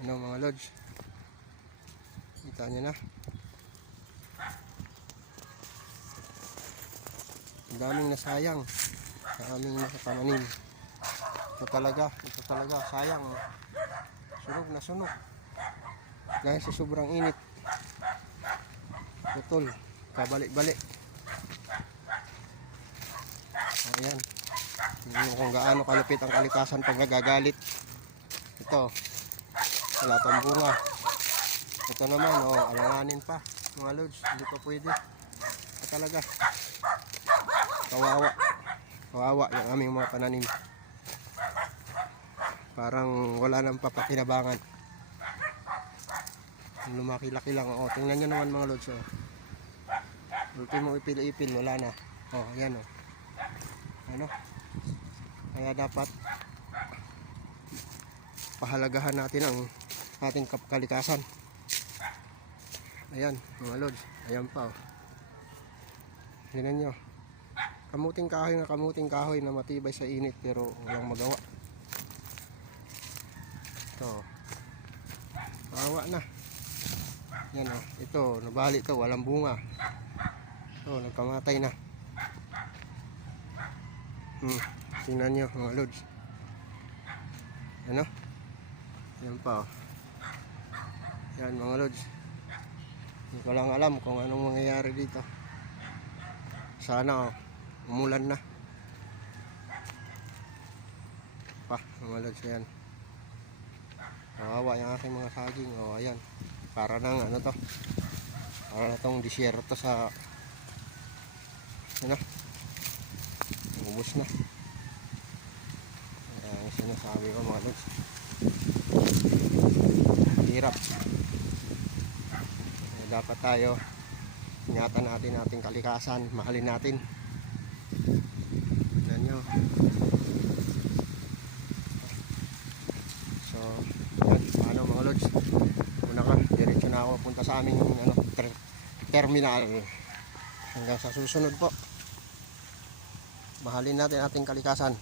Ano mga lods, kita nyo na, ang daming nasayang sa aming makapananim. Ito talaga sayang, oh. Sunog na sunog dahil sa sobrang init, putol, kabalik-balik. Ayan, tingnan mo kung gaano kalupit ang kalikasan pag nagagalit. Ito, wala pang bunga. Ito naman, alanganin pa mga lods, hindi pa pwede. Ito talaga kawawa yung aming mga pananim, parang wala nang papakinabangan, lumaki-laki lang. Tingnan nyo naman mga lods, ultimo ipil-ipil, wala na. Ayan, ano, kaya dapat pahalagahan natin ang ating kalikasan. Ayan mga lods, ayan pa, tingnan nyo, kamuting kahoy na matibay sa init pero walang magawa. Ito, kawawa na. Yan, ito nabali, ito walang bunga, ito nagkamatay na. Tingnan nyo mga lods, ano, yan pa, yan mga lods. Hindi ko lang alam kung anong mangyayari dito. Sana umulan na pa mga lods. Ayan, kawawa yung aking mga saging. Ayan, para nang ano to, para na tong disyerto sa ano, ubos na. Ayan, sinasabi ko mga lods, hirap. Dapat tayo ingatan natin ating kalikasan, mahalin natin. Tignan nyo. So yan, paano mga lods, una ka, diretso na ako punta sa aming terminal. Hanggang sa susunod po, mahalin natin ating kalikasan.